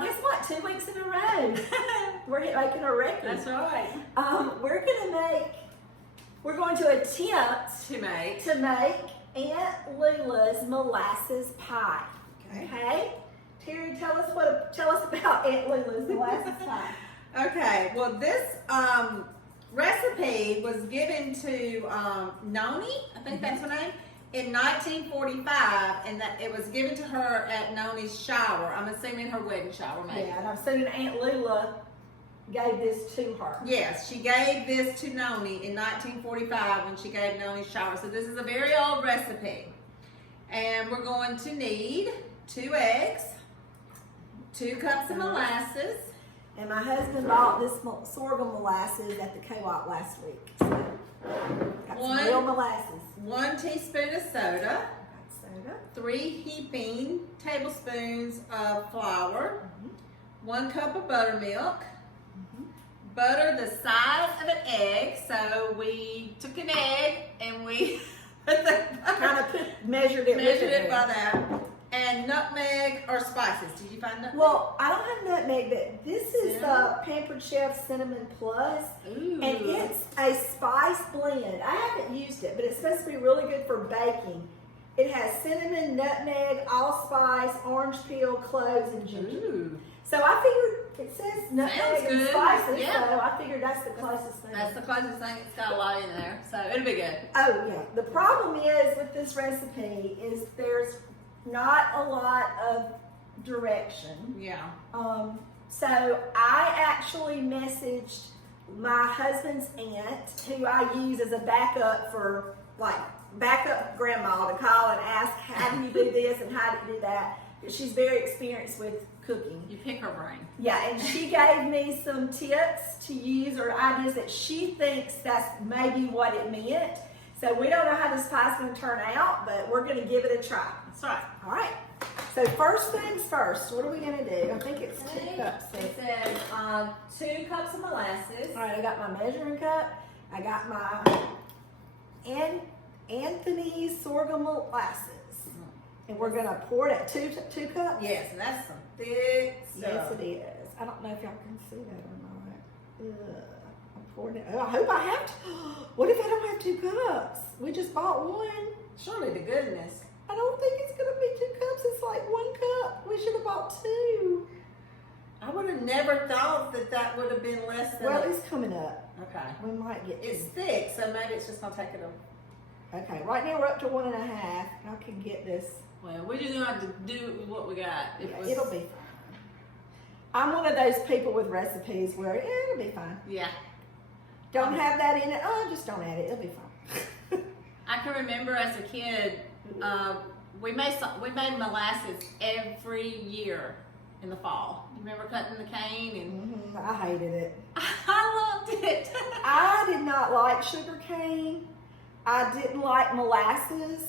Guess what? 2 weeks in a row. We're making a record. That's right. We're going to attempt To make. to make Aunt Lula's molasses pie. Okay? Terry, tell us about Aunt Lula's molasses pie. Okay, well this recipe was given to Nonie, I think that's her name, in 1945, and that it was given to her at Nonie's shower. I'm assuming her wedding shower, maybe. Yeah, and I'm assuming Aunt Lula gave this to her. Yes, she gave this to Nonie in 1945 when she gave Nonie's shower. So this is a very old recipe. And we're going to need 2 eggs, 2 cups of molasses. And my husband bought this sorghum molasses at the co-op last week. So, got some real molasses. 1 teaspoon of soda. Got soda. 3 heaping tablespoons of flour. 1 cup of buttermilk. Butter the size of an egg. So we took an egg and we measured it by that. And nutmeg or spices. Did you find nutmeg? Well, I don't have nutmeg, but this is the Pampered Chef Cinnamon Plus. Ooh. And it's a spice blend. I haven't used it, but it's supposed to be really good for baking. It has cinnamon, nutmeg, allspice, orange peel, cloves, and ginger. Ooh. So I figured it says nutmeg Sounds and good. spices, Yeah. so I figured that's the closest thing. That's the closest thing. It's got a lot in there, so it'll be good. Oh yeah. The problem is with this recipe is there's not a lot of direction. Yeah. So I actually messaged my husband's aunt, who I use as a backup for backup grandma, to call and ask, how do you do this and how do you do that? Because she's very experienced with cooking. You pick her brain. Yeah, and she gave me some tips to use or ideas that she thinks that's maybe what it meant. So we don't know how this pie's going to turn out, but we're going to give it a try. That's right. All right. So first things first, what are we going to do? I think it's 2 cups. It says 2 cups of molasses. All right, I got my measuring cup. I got my Anthony's sorghum molasses. And we're going to pour it at 2 cups? Yes, and that's some thick stuff. Yes, it is. I don't know if y'all can see that or not. I'm pouring it. Oh, I hope I have to. What if I don't have 2 cups? We just bought 1. Surely to goodness. I don't think it's going to be 2 cups. It's like 1 cup. We should have bought 2. I would have never thought that would have been less than. Well, it's coming up. Okay. We might get 2. It's thick, so maybe it's just gonna take it over. Okay, right now we're up to 1.5. I can get this. Well, we're just gonna have to do what we got. It'll be fine. I'm one of those people with recipes where it'll be fine. Yeah. Don't have that in it. Oh, just don't add it. It'll be fine. I can remember as a kid, we made molasses every year in the fall. You remember cutting the cane and? I hated it. I loved it. I did not like sugar cane. I didn't like molasses.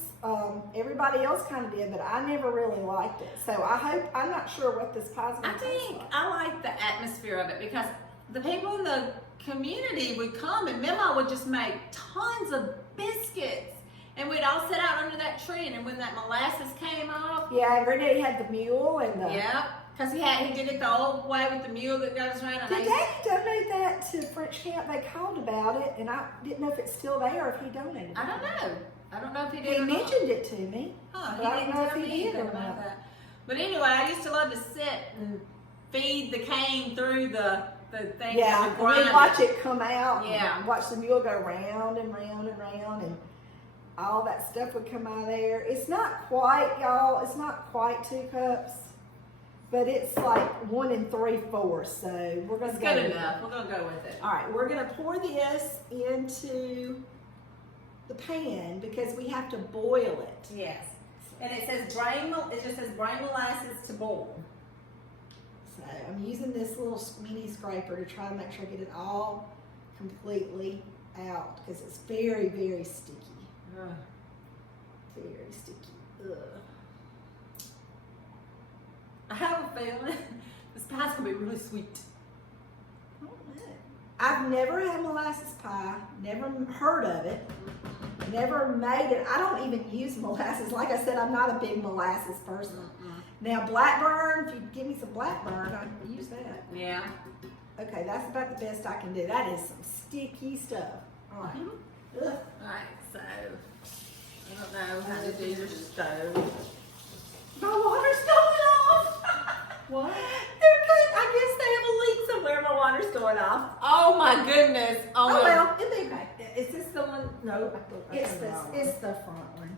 Everybody else kind of did, but I never really liked it. So I'm not sure what this pie's going to taste like. I like the atmosphere of it because the people in the community would come and Mama would just make tons of biscuits. And we'd all sit out under that tree, and when that molasses came off. Yeah, and Granddaddy had the mule and the. Yeah, because he did it the old way with the mule that goes around. Did Daddy donate that to French Camp? They called about it, and I didn't know if it's still there or if he donated it. I don't know. I don't know if he did. He or not. mentioned it to me. Huh, but I don't know if he did or anything about not. that. But anyway, I used to love to sit and feed the cane through the thing. Yeah, and we watch it come out. Yeah. And watch the mule go round and round and round, and all that stuff would come out of there. It's not quite, y'all. It's not quite 2 cups, but it's like 1 3/4. So we're gonna. It's good enough. We're gonna go with it. All right, we're gonna pour this into the pan because we have to boil it. Yes. And it says it just says drain molasses to boil. So I'm using this little mini scraper to try to make sure I get it all completely out because it's very, very sticky. Very sticky. Ugh. I have a feeling this pie's gonna be really sweet. I don't know. I've never had molasses pie, never heard of it, never made it. I don't even use molasses. Like I said, I'm not a big molasses person. Now, Blackburn, if you give me some Blackburn. I can use that. Yeah. Okay, that's about the best I can do. That is some sticky stuff. All right. Ugh. Alright, so I don't know how to do your stove. My water's going off. What? I guess they have a leak somewhere. My water's going off. Oh my goodness. Oh my- well, it'll be okay. Is this the one? No, It's the front one.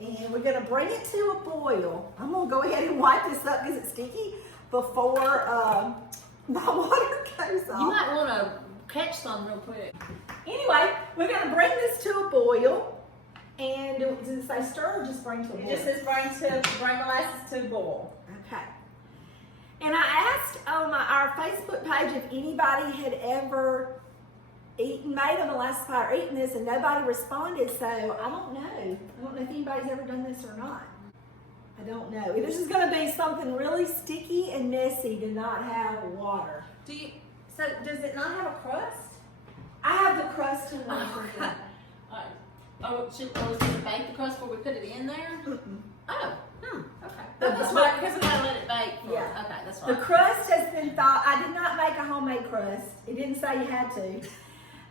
And we're gonna bring it to a boil. I'm gonna go ahead and wipe this up because it's sticky before my water goes off. You might want to catch some real quick. Anyway, we're gonna bring this to a boil. And does it say stir or just bring to a boil? It just says bring molasses to boil. Okay. And I asked on our Facebook page if anybody had ever made a molasses pie or eaten this, and nobody responded, so I don't know. I don't know if anybody's ever done this or not. I don't know. This is going to be something really sticky and messy to not have water. So does it not have a crust? I have the crust in one for you. Alright. Oh, should we bake the crust before we put it in there? Mm-mm. Oh, okay. That's That's right, because we gotta let it bake. Yeah. Okay, that's The right. crust has been thought. I did not make a homemade crust. It didn't say you had to.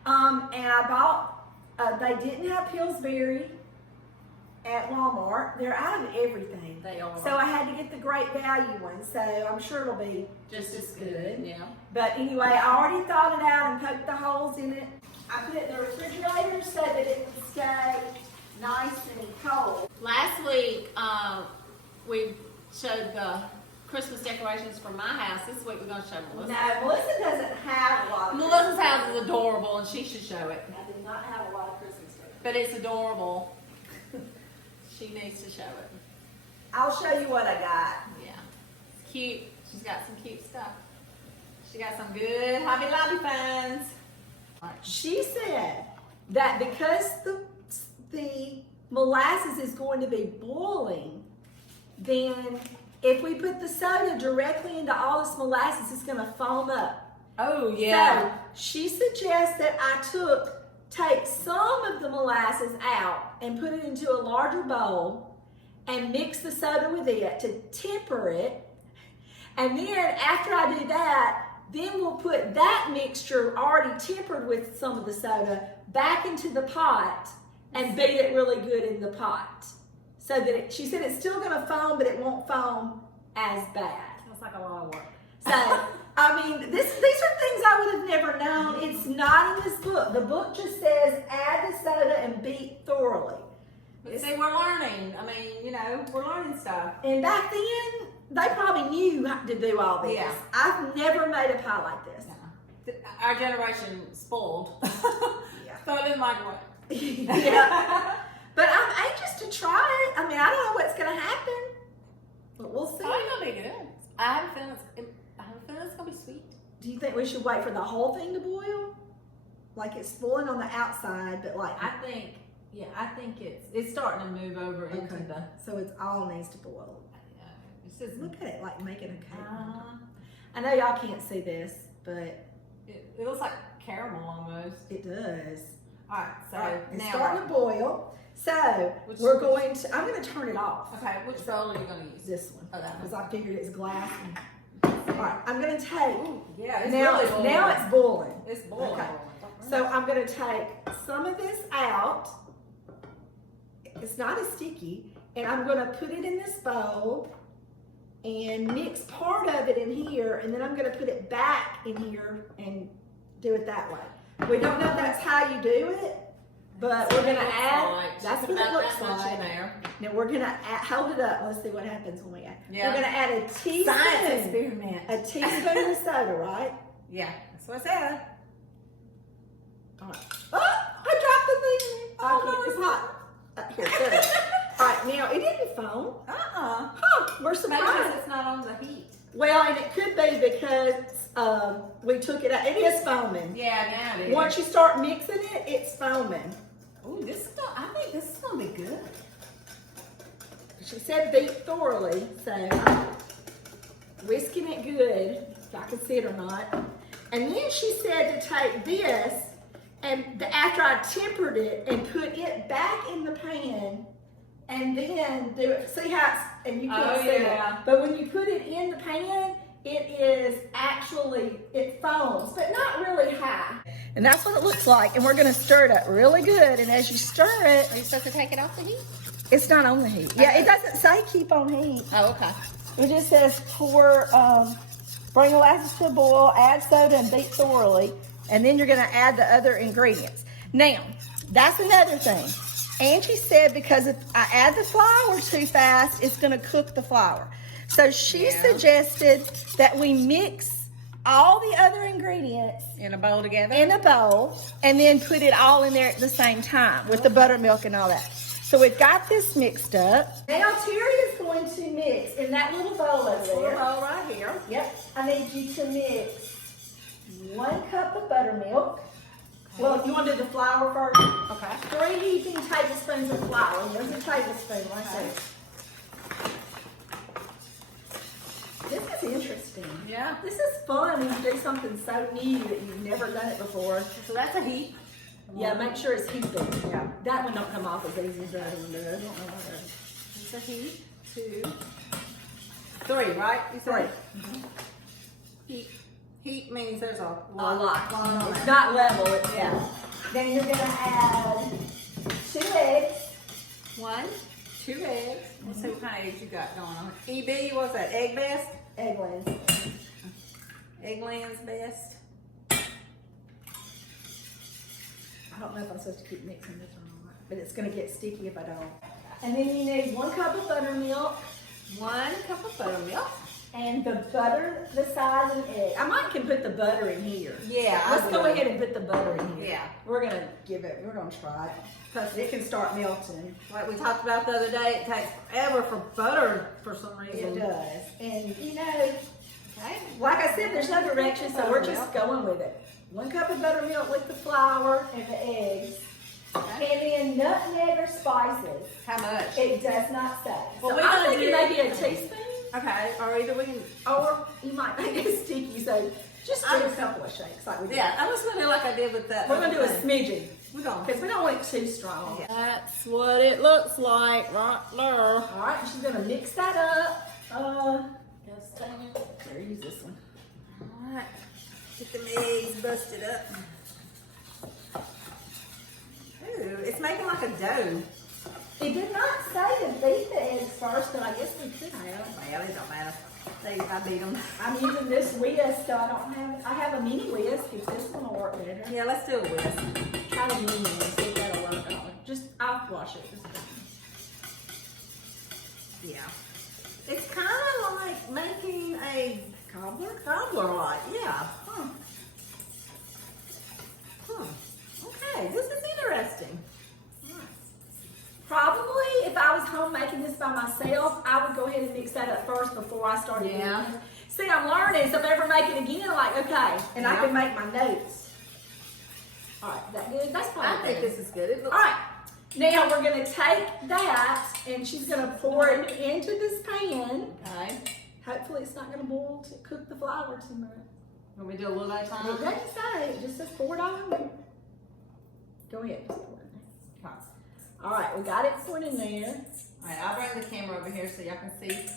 And I bought. They didn't have Pillsbury at Walmart. They're out of everything. They are. So I had to get the great value one. So I'm sure it'll be just as good. Yeah. But anyway, I already thawed it out and poked the holes in it. I put it in the refrigerator so that it would stay nice and cold. Last week, we showed the Christmas decorations for my house. This week we're gonna show Melissa. No, Melissa doesn't have a lot of Melissa's house is adorable, and she should show it. I do not have a lot of Christmas decorations. But it's adorable. She needs to show it. I'll show you what I got. Yeah. It's cute. She's got some cute stuff. She got some good Hobby Lobby finds. She said that because the molasses is going to be boiling, then if we put the soda directly into all this molasses, it's going to foam up. Oh, So she suggests that I take some of the molasses out and put it into a larger bowl and mix the soda with it to temper it. And then after I do that, then we'll put that mixture already tempered with some of the soda back into the pot and beat it really good in the pot. So that she said it's still gonna foam, but it won't foam as bad. Sounds like a lot of work. So, I mean, these are things I would have never known. It's not in this book. The book just says add the soda and beat thoroughly. But see, we're learning. I mean, we're learning stuff. And back then, they probably knew how to do all this. Yeah. I've never made a pie like this. Our generation spoiled. Yeah. So it didn't like what? Yeah. But I'm anxious to try it. I mean, I don't know what's going to happen, but we'll see. Probably gonna be good. I have a feeling it's gonna be sweet. Do you think we should wait for the whole thing to boil? Like it's boiling on the outside, but like I think it's starting to move over into okay. the. So it's all needs to boil. It says Look at it, like making a cake. uh, I know y'all can't see this, but it looks like caramel almost. it does. All right, so All right, it's now starting to boil. So Which- we're going to. I'm going to turn it off. okay, which bowl are you gonna use? This one, Oh, that one. because I figured it's glass. All right, I'm going to take. Yeah, it's Now, really boiling. now it's boiling. It's boiling. Okay. So I'm going to take some of this out. It's not as sticky, and I'm going to put it in this bowl and mix part of it in here, and then I'm going to put it back in here and do it that way. We don't know if that's how you do it, but we're going to add. That's what it looks like. Now we're going to hold it up. Let's see what happens when we add. Yeah. We're going to add a Science teaspoon. experiment. A teaspoon of soda, right? Yeah, that's what I said. All right. Oh, I dropped the thing. Oh, no, it's hot. Here, good. All right, now it didn't foam. Uh-uh. Huh, we're Maybe surprised. because it's not on the heat. Well, and it could be because we took it out. It is foaming. Yeah, now it is. Once you start mixing it, it's foaming. Ooh, I think this is gonna be good. She said beat thoroughly, so I'm whisking it good, if I can see it or not. And then she said to take this, and after I tempered it, and put it back in the pan, and then do it. See how it's, and you can't see it. But when you put it in the pan, it is actually, it foams, but not really high. And that's what it looks like. And we're gonna stir it up really good. And as you stir it, Are you supposed to take it off the heat? it's not on the heat. Yeah, it doesn't say keep on heat. Oh, okay. It just says pour, bring molasses to a boil, add soda and beat thoroughly. And then you're gonna add the other ingredients. Now, that's another thing. Angie said because if I add the flour too fast, it's gonna cook the flour. So she suggested that we mix all the other ingredients In a bowl together? in a bowl and then put it all in there at the same time with the buttermilk and all that. So we've got this mixed up. Now Terry is going to mix in that little bowl over there. bowl right here. Yep, I need you to mix 1 cup of buttermilk. Well, you want to do the flour first? Okay. 3 heaping tablespoons of flour. There's a tablespoon right there. This is interesting. Yeah. This is fun when you do something so new that you've never done it before. So that's a heat. Yeah, make sure it's heated. Yeah. That one don't come off as easy as the other one does. It's a heat. 2, 3, right? You said? 3. Heat. Heat means there's a A lot. on It's that. not level. Yeah. Then you're gonna add 2 eggs. 1, 2 eggs. Let's see what kind of eggs you got going on. EB, what's that? Egg best? Egglands. Egglands best. I don't know if I'm supposed to keep mixing this or not, but it's gonna get sticky if I don't. And then you need 1 cup of buttermilk 1 cup of buttermilk. and the butter the size of an egg. I might can put the butter in here. Yeah, I Let's go would. ahead and put the butter in here. Yeah. We're gonna try it. Because it can start melting. Like we talked about the other day, it takes forever for butter for some reason. It does. And you know, Okay. like I said, there's no direction, so we're just going with it. 1 cup of buttermilk with the flour and the eggs. Okay. And then nutmeg or spices. How much? It does not say. Well, So we're I'm gonna thinking do- maybe a teaspoon, Okay, or either we can, or you might make it sticky. So just do I'm- a couple of shakes like we did. yeah, I'm just gonna do like I did with that. We're gonna do a other thing. smidgen We're gonna. because we don't want it too strong. That's what it looks like right there. All right, she's gonna mix that up. Here, use this one. Alright, get them eggs busted up. Ooh, it's making like a dough. It did not say to beat the eggs first, but I guess we could. Well, it don't matter. I beat them. I'm using this whisk, so I have a mini whisk. If this one will work better. Yeah, let's do a whisk. Try the mini one, see if that'll work. I'll wash it. Yeah. It's kind of like making a cobbler like, yeah. Okay, this is interesting. Probably, if I was home making this by myself, I would go ahead and mix that up first before I started doing Yeah. it. See, I'm learning, so if I ever make it again, I'm like, okay, and I Yeah. can make my notes. All right, is that good? That's probably I think good. this is good. It looks All right, now we're gonna take that, and she's gonna pour it into this pan. okay. Hopefully, it's not gonna boil to cook the flour too much. When we do a little at a It time. doesn't say, it just says pour it on. Go ahead, just pour it in there. All right, we got it poured in there. All right, I'll bring the camera over here so y'all can see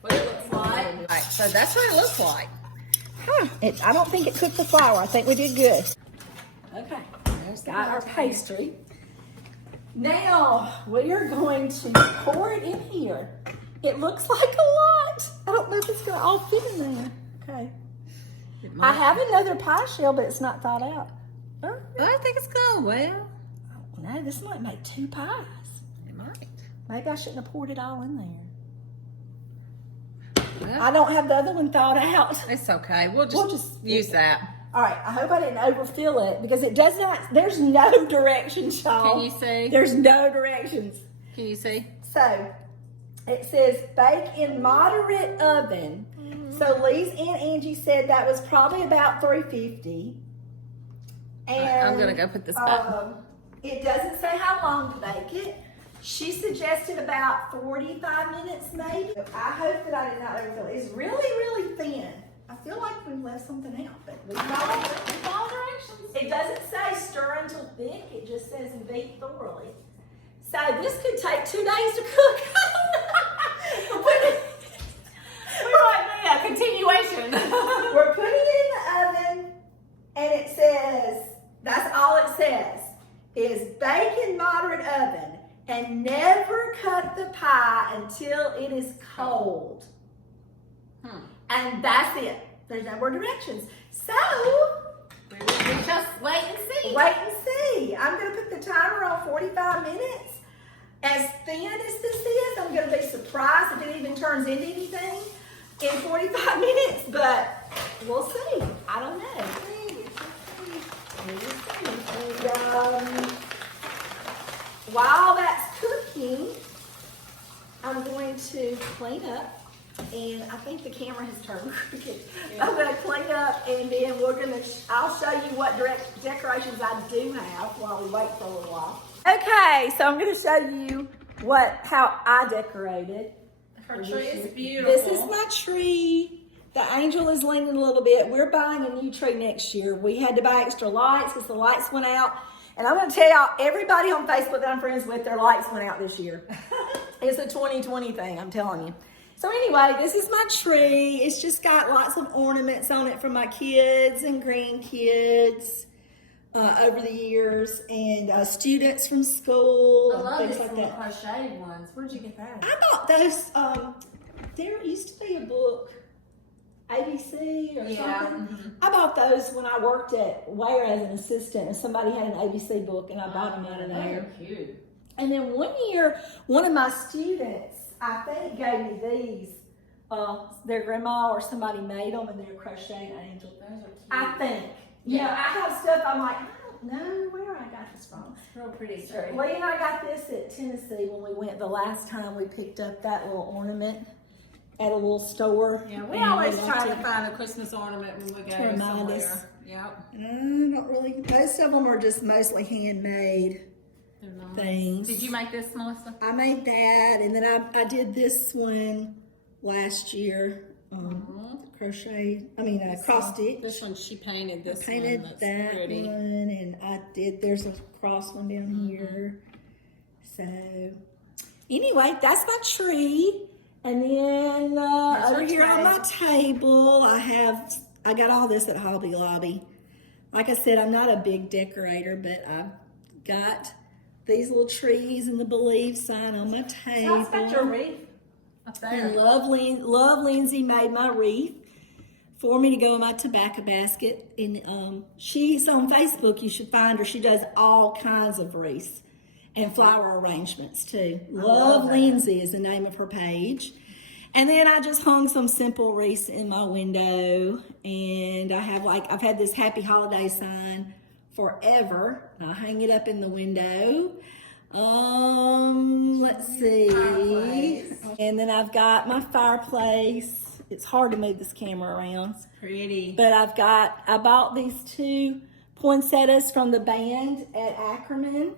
what it looks like. All right, so that's what it looks like. I don't think it cooked the flour. I think we did good. Okay, got our pastry. Now we are going to pour it in here. It looks like a lot. I don't know if it's gonna all fit in there. Okay. I have another pie shell, but it's not thawed out. Oh, I think it's going well. no, this might make 2 pies. It might. Maybe I shouldn't have poured it all in there. I don't have the other one thawed out. It's okay. We'll We'll just just- use that. All right, I hope I didn't overfill it because it does not, there's no directions, y'all. Can you see? There's no directions. Can you see? So, it says bake in moderate oven. So, Lee's Aunt Angie said that was probably about 350. And I'm gonna go put this back. It doesn't say how long to bake it. She suggested about 45 minutes maybe. I hope that I did not overfill it. It's really, really thin. I feel like we left something out, but we follow directions. It doesn't say stir until thick. It just says beat thoroughly. So this could take 2 days to cook. We might be a continuation. until it is cold. And that's it. There's no more directions. So, We just wait and see. wait and see. I'm going to put the timer on 45 minutes. As thin as this is, I'm going to be surprised if it even turns into anything in 45 minutes, but we'll see. I don't know. And, while that's cooking, I'm going to clean up. And I think the camera has turned crooked. I'm going to clean up, and then I'll show you what decorations I do have while we wait for a little while. Okay, so I'm going to show you how I decorated. Her tree is beautiful. This is my tree. The angel is leaning a little bit. We're buying a new tree next year. We had to buy extra lights because the lights went out. And I'm going to tell y'all, everybody on Facebook that I'm friends with, their lights went out this year. It's a 2020 thing, I'm telling you. So anyway, this is my tree. It's just got lots of ornaments on it from my kids and grandkids over the years, and students from school I and love things these like little that. crocheted ones. Where'd you get that? I bought those. There used to be a book, ABC or something. I bought those when I worked at Ware as an assistant, and somebody had an ABC book, and I bought them out of there. They're cute. And then one year, one of my students, I think, gave me these. Their grandma or somebody made them, and they're crocheted angel. Those are cute. I think. Yeah, I have stuff. I'm like, I don't know where I got this from. It's real pretty tree. Lee and I got this at Tennessee when we went the last time. We picked up that little ornament at a little store. Yeah, we And always loved try it. to find a Christmas ornament when we go To remind us. somewhere. Yep. Not really. Most of them are just mostly handmade They're nice. things. Did you make this, Melissa? I made that, and then I did this one last year. Cross stitch. This one, she painted this I painted one. That's that pretty. one, and there's a cross one down here. So, anyway, that's my tree. And then That's over your here on tray. my table, I got all this at Hobby Lobby. Like I said, I'm not a big decorator, but I've got these little trees and the believe sign on my table. That's got your wreath up there. And Love Lindsay made my wreath for me to go in my tobacco basket. And she's on Facebook. You should find her. She does all kinds of wreaths and flower arrangements too. Love Lindsay is the name of her page. And then I just hung some simple wreaths in my window. And I've had this Happy Holiday sign forever. I hang it up in the window. Let's see. Fireplace. And then I've got my fireplace. It's hard to move this camera around. Pretty. But I bought these two poinsettias from the band at Ackerman.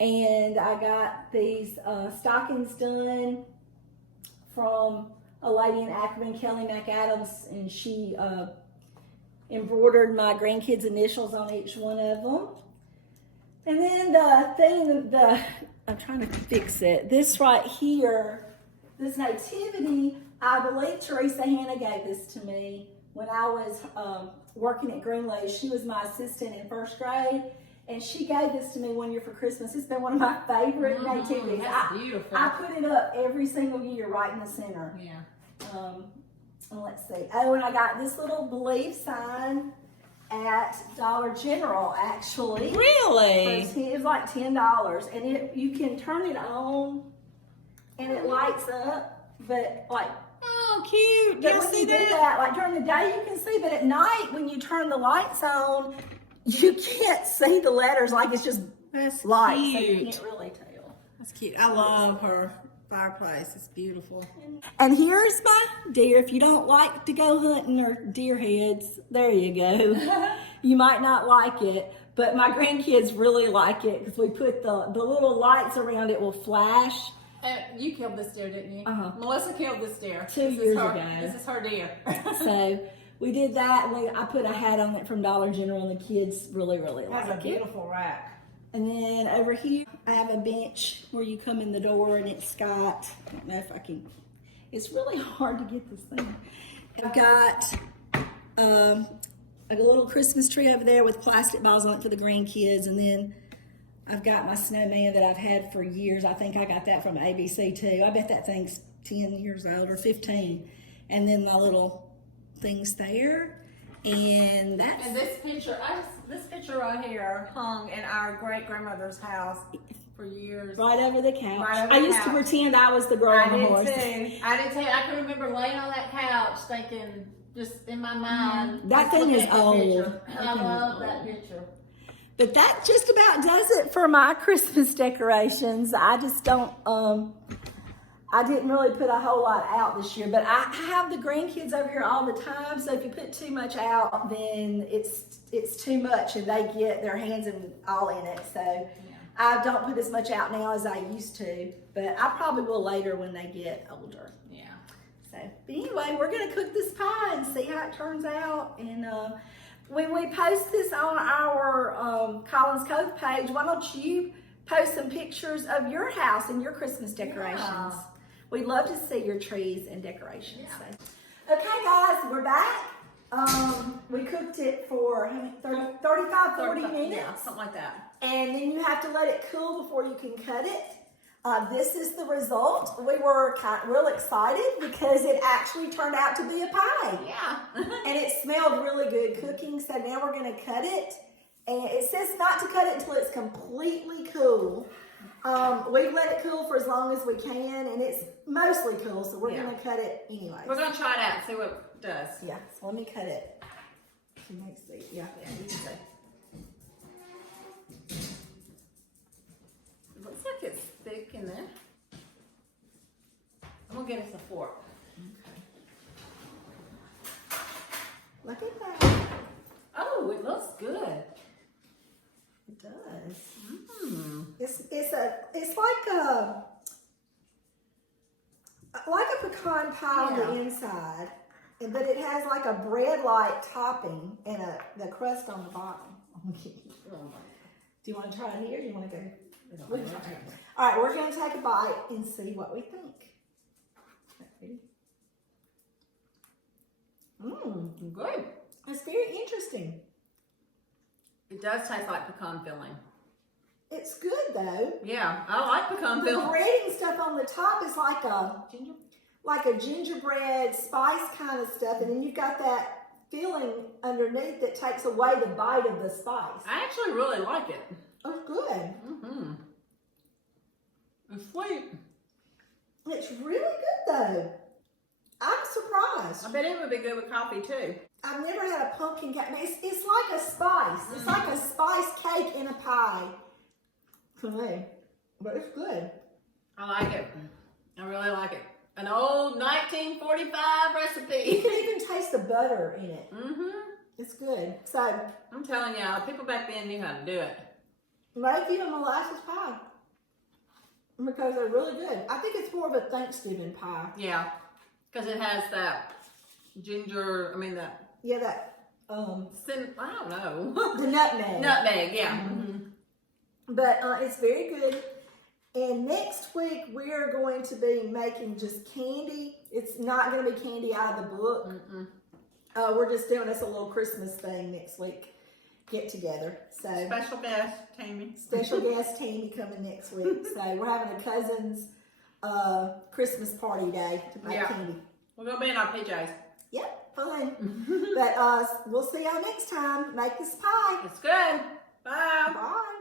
And I got these stockings done from a lady in Ackerman, Kelly McAdams, and she embroidered my grandkids' initials on each one of them. And then I'm trying to fix it. This right here, this nativity, I believe Teresa Hanna gave this to me when I was working at Greenleaf. She was my assistant in first grade, and she gave this to me one year for Christmas. It's been one of my favorite nativities. That's beautiful. I put it up every single year right in the center. Yeah. And let's see. Oh, and I got this little believe sign at Dollar General, actually. Really? It was like $10, and you can turn it on, and it lights up. But like, Oh, cute. but You when see you do that, like during the day, you can see. But at night, when you turn the lights on, you can't see the letters. Like it's just That's light, so you cute. can't really tell. That's cute. I love her fireplace. It's beautiful. And here's my deer. If you don't like to go hunting or deer heads, there you go. You might not like it, but my grandkids really like it because we put the little lights around it will flash. You killed this deer, didn't you? Uh-huh. Melissa killed this deer. 2 This is years her- ago. This is her deer. So we did that. I put a hat on it from Dollar General, and the kids really, really That's a like it. beautiful rack. And then over here, I have a bench where you come in the door, and it's got, I don't know if I can, it's really hard to get this thing. I've got a little Christmas tree over there with plastic balls on it for the grandkids, and then I've got my snowman that I've had for years. I think I got that from ABC too. I bet that thing's 10 years old or 15. And then my little things there. And that's... And this picture right here hung in our great grandmother's house for years. right over the couch. Right over I the used to couch. pretend I was the girl on the horse. I did too. I can remember laying on that couch thinking, just in my mind. That just thing looking is at the old. picture. That I thing is love old. that picture. But that just about does it for my Christmas decorations. I just don't, I didn't really put a whole lot out this year, but I have the grandkids over here all the time. So if you put too much out, then it's too much and they get their hands all in it. So I don't put as much out now as I used to, but I probably will later when they get older. Yeah. So, but anyway, we're gonna cook this pie and see how it turns out. And when we post this on our Collins Cove page, why don't you post some pictures of your house and your Christmas decorations? Yeah. We'd love to see your trees and decorations. Yeah. So. Okay, guys, we're back. We cooked it for 35, 40 minutes. Yeah, something like that. And then you have to let it cool before you can cut it. This is the result. We were real excited because it actually turned out to be a pie. Yeah. And it smelled really good cooking. So now we're going to cut it. And it says not to cut it until it's completely cool. We let it cool for as long as we can. And it's mostly cool. So we're going to cut it anyway. We're going to try it out and see what it does. Yeah. So let me cut it. She makes the, yeah, you can see. Looks like it's thick in there. I'm going to get us a fork. Look at that. Oh, it looks good. It does. Mm. It's like a pecan pie on the inside, but it has like a bread-like topping and the crust on the bottom. Do you want to try it here? Or do you want to go? We'll try it. All right, we're going to take a bite and see what we think. Good. It's very interesting. It does taste like pecan filling. It's good though. Yeah, I like pecan The filling. breading stuff on the top is like a gingerbread spice kind of stuff, and then you've got that filling underneath that takes away the bite of the spice. I actually really like it. Oh, good. Mm-hmm. It's sweet. It's really good though. I'm surprised. I bet it would be good with coffee too. I've never had a pumpkin cake. It's like a spice. It's like a spice cake in a pie. For me. But it's good. I like it. I really like it. An old 1945 You recipe. can even taste the butter in it. Mm-hmm. It's good. So, I'm telling y'all, people back then knew how to do it. make you a molasses pie. Because they're really good. I think it's more of a Thanksgiving pie. Yeah, because it has that Yeah, that, I don't know. the nutmeg. Nutmeg, yeah. Mm-hmm. But it's very good. And next week, we're going to be making just candy. It's not going to be candy out of the book. Mm-mm. We're just doing us a little Christmas thing next week. Get together. So Special guest, Tammy. special guest Tammy coming next week. So we're having a cousin's Christmas party day to make candy. We're going to be in our PJs. Yep, fun. But we'll see y'all next time. Make this pie. It's good. Bye. Bye.